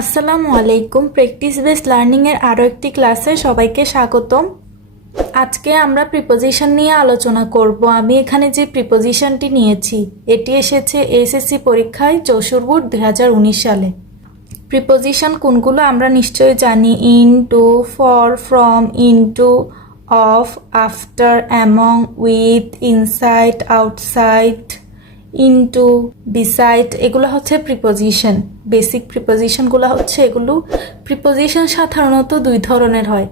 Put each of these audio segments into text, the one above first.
আসসালামু আলাইকুম। Practice base লার্নিংয়ের আরও একটি ক্লাসে সবাইকে স্বাগতম। আজকে আমরা প্রিপোজিশন নিয়ে আলোচনা করব। আমি এখানে যে প্রিপোজিশনটি নিয়েছি, এটি এসেছে এসএসসি পরীক্ষায় বোর্ড দুই সালে। প্রিপোজিশন কোনগুলো আমরা নিশ্চয়ই জানি in to for from in to of after among with inside outside into beside এগুলো হচ্ছে প্রিপোজিশন বেসিক প্রিপোজিশনগুলো হচ্ছে এগুলো প্রিপোজিশন সাধারণত দুই ধরনের হয়।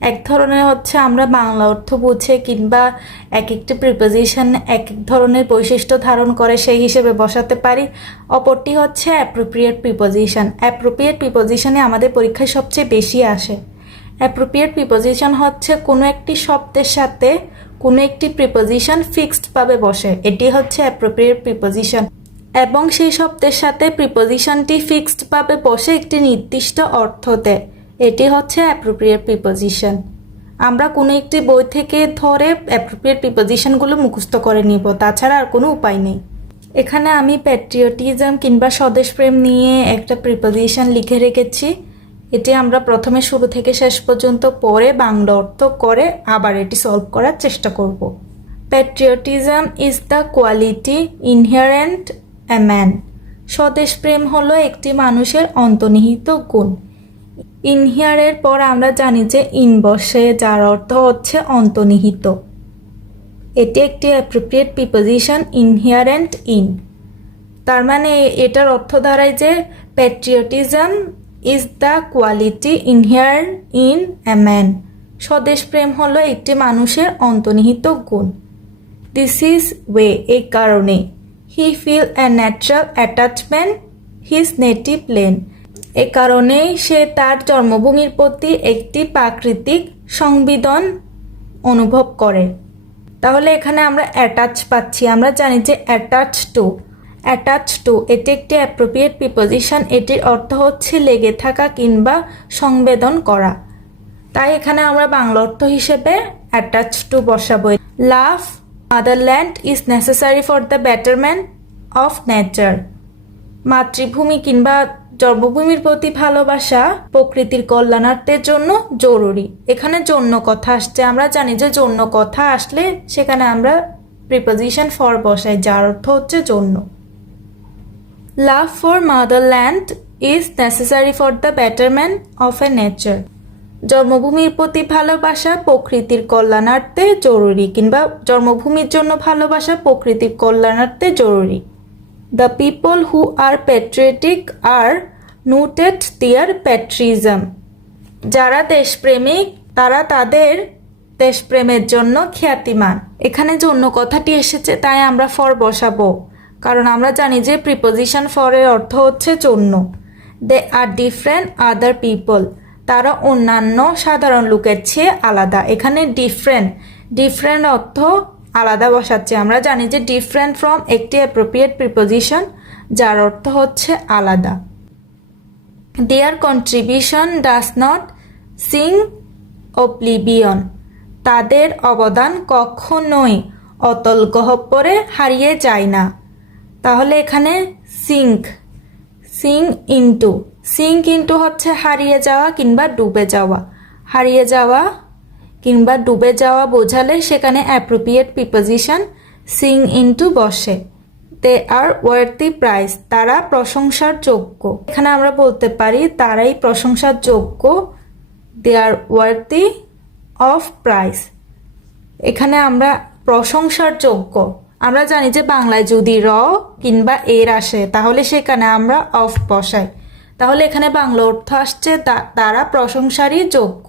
এক ধরনের হচ্ছে আমরা বাংলা অর্থ বুঝে কিংবা এক একটি প্রিপোজিশন এক এক ধরনের বৈশিষ্ট্য ধারণ করে সেই হিসেবে বসাতে পারি। অপরটি হচ্ছে অ্যাপ্রোপ্রিয়েট প্রিপোজিশন অ্যাপ্রোপ্রিয়েট প্রিপোজিশনে আমাদের পরীক্ষায় সবচেয়ে বেশি আসে। অ্যাপ্রোপ্রিয়েট প্রিপোজিশন হচ্ছে কোনো একটি শব্দের সাথে কোনো একটি প্রিপোজিশন ফিক্সড ফিক্সডভাবে বসে। এটি হচ্ছে অ্যাপ্রোপ্রিয়েট প্রিপোজিশন এবং সেই শব্দের সাথে প্রিপোজিশনটি ফিক্সড ফিক্সডভাবে বসে একটি নির্দিষ্ট অর্থ দেয় এটি হচ্ছে অ্যাপ্রোপ্রিয়েট প্রিপোজিশন আমরা কোনো একটি বই থেকে ধরে অ্যাপ্রোপ্রিয়েট প্রিপোজিশনগুলো মুখস্থ করে নিব, তাছাড়া আর কোনো উপায় নেই। এখানে আমি প্যাট্রিয়টিজম কিংবা স্বদেশপ্রেম নিয়ে একটা প্রিপোজিশন লিখে রেখেছি। এটি আমরা প্রথমে শুরু থেকে শেষ পর্যন্ত পড়ে বাংলা অর্থ করে আবার এটি সলভ করার চেষ্টা করব। Patriotism is the quality inherent a man স্বদেশপ্রেম হলো একটি মানুষের অন্তর্নিহিত গুণ। ইনহিয়ারের পর আমরা জানি যে ইন বসে যার অর্থ হচ্ছে অন্তর্নিহিত। এটি একটি অ্যাপ্রোপ্রিয়েট প্রিপোজিশন ইনহিয়ারেন্ট ইন তার মানে এটার অর্থ দাঁড়ায় যে patriotism is the quality inhere in a man স্বদেশপ্রেম হলো একটি মানুষের অন্তর্নিহিত গুণ। দিস ইজ ওয়ে এই কারণে। He feel a natural attachment his native land এ কারণেই সে তার জন্মভূমির প্রতি একটি প্রাকৃতিক সংবেদন অনুভব করে। তাহলে এখানে আমরা অ্যাটাচ পাচ্ছি। আমরা জানি যে অ্যাটাচ টু অ্যাটাচ টু এটি একটি অ্যাপ্রোপ্রিয়েট প্রিপোজিশন এটির অর্থ হচ্ছে লেগে থাকা কিংবা সংবেদন করা। তাই এখানে আমরা বাংলা অর্থ হিসেবে অ্যাটাচ টু বসাবো। Love motherland is necessary for the betterment of nature মাতৃভূমি কিংবা জন্মভূমির প্রতি ভালোবাসা প্রকৃতির কল্যাণার্থের জন্য জরুরি। এখানে জন্য কথা আসছে, আমরা জানি যে জন্য কথা আসলে সেখানে আমরা প্রিপোজিশন ফর বসাই, যার অর্থ হচ্ছে জন্য love for motherland is necessary for the betterment of a nature জন্মভূমির প্রতি ভালোবাসা প্রকৃতির কল্যাণার্থে জরুরি কিংবা জন্মভূমির জন্য ভালোবাসা প্রকৃতির কল্যাণার্থে জরুরি। The people who are patriotic are noted their patriotism যারা দেশপ্রেমিক তারা তাদের দেশপ্রেমের জন্য খ্যাতিমান। এখানে যে অন্য কথাটি এসেছে, তাই আমরা ফর বসাবো। কারণ আমরা জানি যে প্রিপোজিশন ফরের অর্থ হচ্ছে জন্য দে আর ডিফারেন্ট আদার পিপল তারা অন্যান্য সাধারণ লোকের চেয়ে আলাদা। এখানে ডিফারেন্ট ডিফারেন্ট অর্থ আলাদা বসাচ্ছে। আমরা জানি যে ডিফারেন্ট ফ্রম একটি অ্যাপ্রোপ্রিয়েট প্রিপোজিশন যার অর্থ হচ্ছে আলাদা। Their contribution does not sing oblivion তাদের অবদান কখনোই অতল গহ্বরে হারিয়ে যায় না। তাহলে এখানে sink sing into sink into হচ্ছে হারিয়ে যাওয়া কিংবা ডুবে যাওয়া। হারিয়ে যাওয়া কিংবা ডুবে যাওয়া বোঝালে সেখানে অ্যাপ্রোপ্রিয়েট প্রিপোজিশন সিং ইন্টু বসে। দে আর ওয়ার্থি প্রাইস তারা প্রশংসার যোগ্য। এখানে আমরা বলতে পারি, তারাই প্রশংসার যোগ্য they are worthy of praise এখানে আমরা প্রশংসার যোগ্য। আমরা জানি যে বাংলায় যদি র কিংবা এর আসে, তাহলে সেখানে আমরা অফ বসাই। তাহলে এখানে বাংলা অর্থ আসছে তারা প্রশংসারই যোগ্য।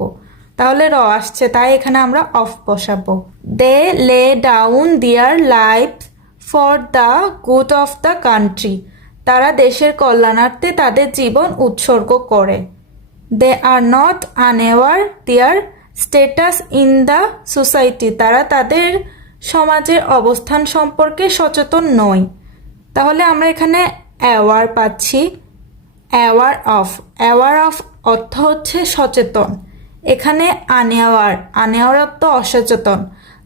তাহলে র আসছে, তাই এখানে আমরা অফ বসাবো। They lay down their life for the good of the country তারা দেশের কল্যাণার্থে তাদের জীবন উৎসর্গ করে। They are not unaware their status in the society তারা তাদের সমাজের অবস্থান সম্পর্কে সচেতন নয় তাহলে আমরা এখানে অ্যাওয়ার পাচ্ছি। অ্যাওয়ার অফ অ্যাওয়ার অফ অর্থ হচ্ছে সচেতন। এখানে আনএওয়ার আনএওয়ার অর্থ অসচেতন।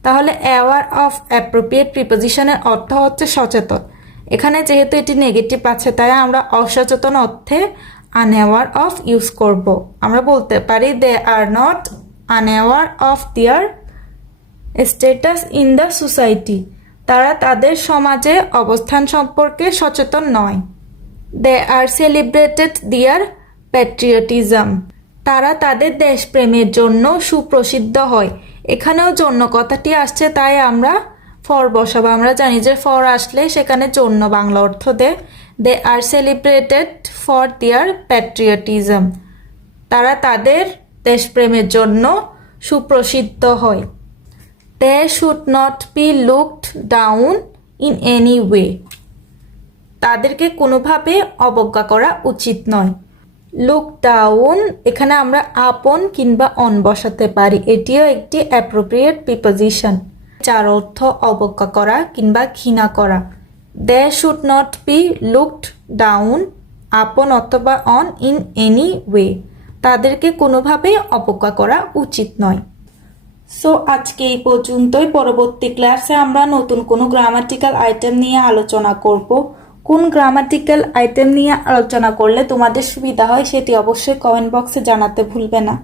তাহলে অ্যাওয়ার অফ অ্যাপ্রোপ্রিয়েট প্রিপোজিশনের অর্থ হচ্ছে সচেতন। এখানে যেহেতু এটি নেগেটিভ আছে, তাই আমরা অসচেতন অর্থে আনঅ্যাওয়ার অফ ইউজ করব। আমরা বলতে পারি they are not unaware of their status in the society তারা তাদের সমাজে অবস্থান সম্পর্কে সচেতন নয়। দে আর সেলিব্রেটেড দিয়ার প্যাট্রিয়টিজম তারা তাদের দেশপ্রেমের জন্য সুপ্রসিদ্ধ হয়। এখানেও জন্য কথাটি আসছে, তাই আমরা ফর বসাবো। আমরা জানি যে ফর আসলে সেখানে জন্য বাংলা অর্থ দেয় they are celebrated for their patriotism তারা তাদের দেশপ্রেমের জন্য সুপ্রসিদ্ধ হয়। They should not be looked down in any way তাদেরকে কোনোভাবে অবজ্ঞা করা উচিত নয়। লুক ডাউন এখানে আমরা আপন কিংবা অন বসাতে পারি। এটিও একটি অ্যাপ্রোপ্রিয়েট প্রিপোজিশন যার অর্থ অবজ্ঞা করা কিংবা ঘৃণা করা। They should not be looked down upon অথবা অন ইন এনি ওয়ে তাদেরকে কোনোভাবেই অবজ্ঞা করা উচিত নয়। সো আজকে এই পর্যন্তই। পরবর্তী ক্লাসে আমরা নতুন কোনো গ্রামাটিক্যাল আইটেম নিয়ে আলোচনা করব। কোন গ্রামাটিক্যাল আইটেম নিয়ে আলোচনা করলে তোমাদের সুবিধা হয় সেটি অবশ্যই কমেন্ট বক্সে জানাতে ভুলবে না।